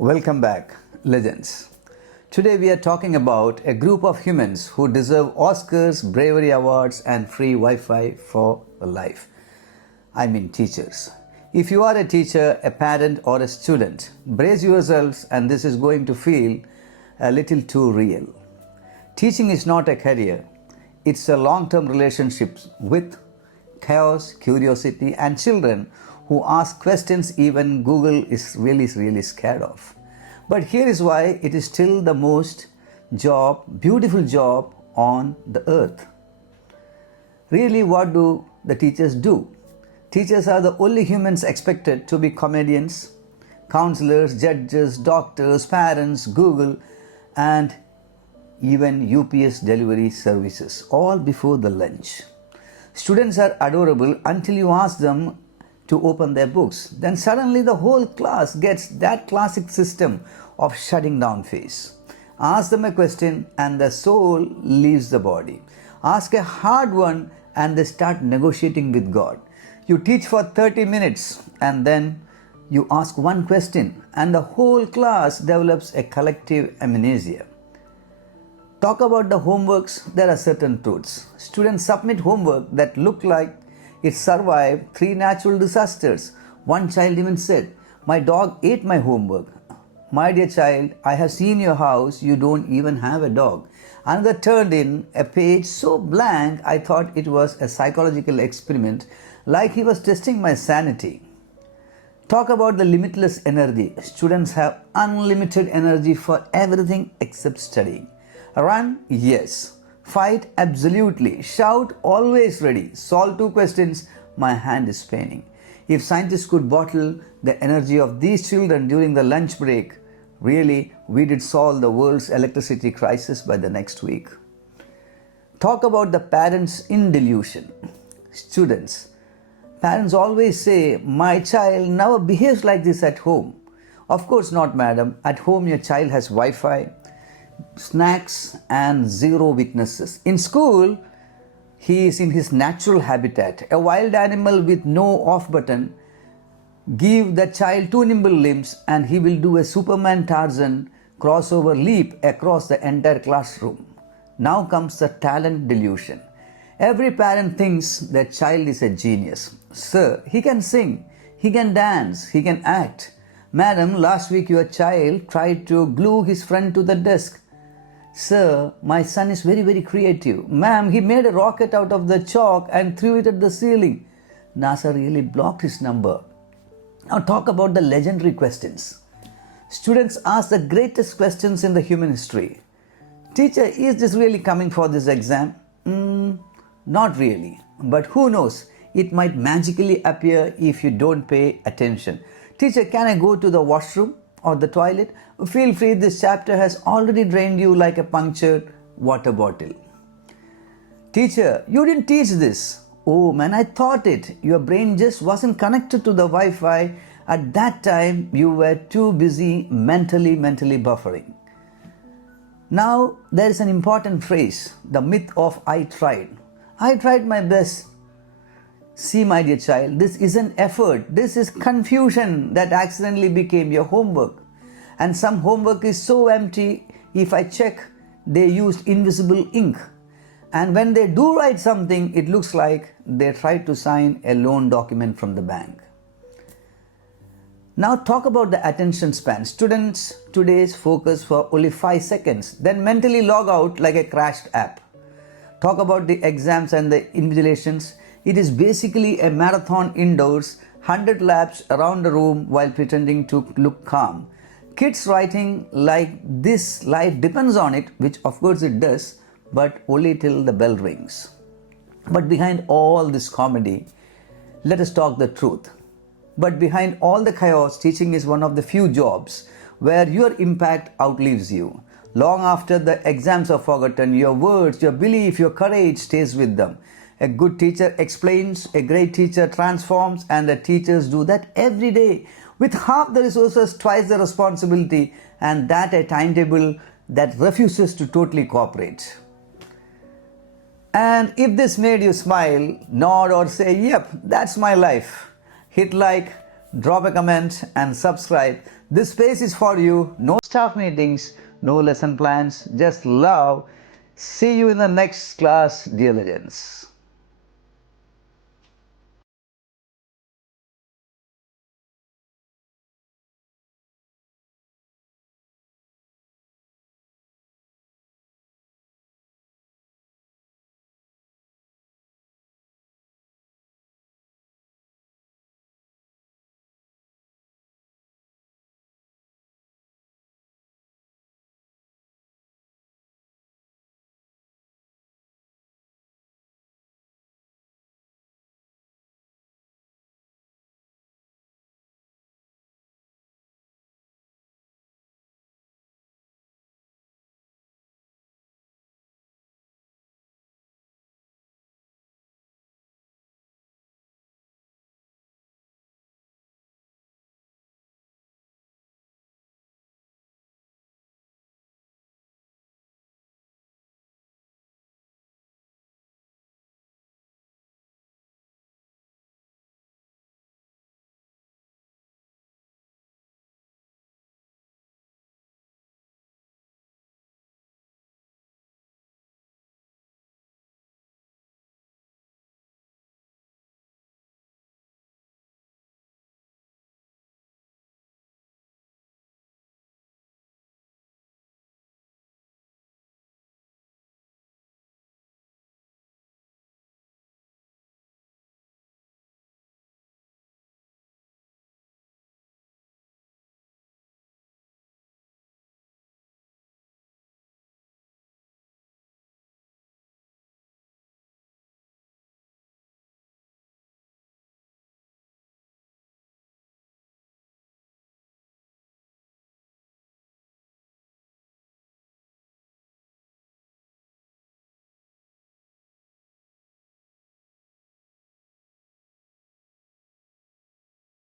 Welcome back, legends. Today we are talking about a group of humans who deserve Oscars, bravery awards, and free Wi Fi for life. I mean, teachers. If you are a teacher, a parent, or a student, brace yourselves, and this is going to feel a little too real. Teaching is not a career, it's a long term relationship with chaos, curiosity, and children who ask questions even Google is really scared of. But here is why it is still the most beautiful job on the earth. Really, what do the teachers do? Teachers are the only humans expected to be comedians, counselors, judges, doctors, parents, Google, and even UPS delivery services, all before the lunch. Students are adorable until you ask them to open their books. Then suddenly the whole class gets that classic system of shutting down face. Ask them a question and the soul leaves the body. Ask a hard one and they start negotiating with God. You teach for 30 minutes and then you ask one question and the whole class develops a collective amnesia. Talk about the homeworks, there are certain truths. Students submit homework that look like it survived 3 natural disasters. One child even said, "My dog ate my homework." "My dear child, I have seen your house, you don't even have a dog." Another turned in a page so blank I thought it was a psychological experiment, like he was testing my sanity. Talk about the limitless energy. Students have unlimited energy for everything except studying. Run? Yes. Fight? Absolutely. Shout? Always ready. Solve 2 questions? My hand is paining. If scientists could bottle the energy of these children during the lunch break, really, we did solve the world's electricity crisis by the next week. Talk about the parents in delusion. Students. Parents always say, "My child never behaves like this at home." Of course not, madam. At home, your child has Wi Fi, snacks, and 0 witnesses. In school, he is in his natural habitat, a wild animal with no off button. Give the child 2 nimble limbs and he will do a Superman Tarzan crossover leap across the entire classroom. Now comes the talent delusion. Every parent thinks their child is a genius. Sir, he can sing, he can dance, he can act. Madam, last week your child tried to glue his friend to the desk. Sir, my son is very creative. Ma'am, he made a rocket out of the chalk and threw it at the ceiling. NASA really blocked his number. Now talk about the legendary questions. Students ask the greatest questions in the human history. Teacher, is this really coming for this exam? Not really. But who knows? It might magically appear if you don't pay attention. Teacher, can I go to the washroom or the toilet? Feel free, this chapter has already drained you like a punctured water bottle. Teacher, you didn't teach this. Oh man, I thought it. Your brain just wasn't connected to the Wi Fi. At that time, you were too busy mentally buffering. Now, there is an important phrase, the myth of I tried. I tried my best. See, my dear child, this isn't effort. This is confusion that accidentally became your homework. And some homework is so empty, if I check, they used invisible ink. And when they do write something, it looks like they tried to sign a loan document from the bank. Now talk about the attention span. Students today's focus for only 5 seconds, then mentally log out like a crashed app. Talk about the exams and the invigilations. It is basically a marathon indoors, 100 laps around the room while pretending to look calm. Kids writing like this life depends on it, which of course it does, but only till the bell rings. But behind all this comedy, let us talk the truth. But behind all the chaos, teaching is one of the few jobs where your impact outlives you. Long after the exams are forgotten, your words, your belief, your courage stays with them. A good teacher explains, a great teacher transforms, and the teachers do that every day with half the resources, twice the responsibility, and that a timetable that refuses to totally cooperate. And if this made you smile, nod or say, "Yep, that's my life." Hit like, drop a comment and subscribe. This space is for you. No staff meetings, no lesson plans, just love. See you in the next class, dear legends.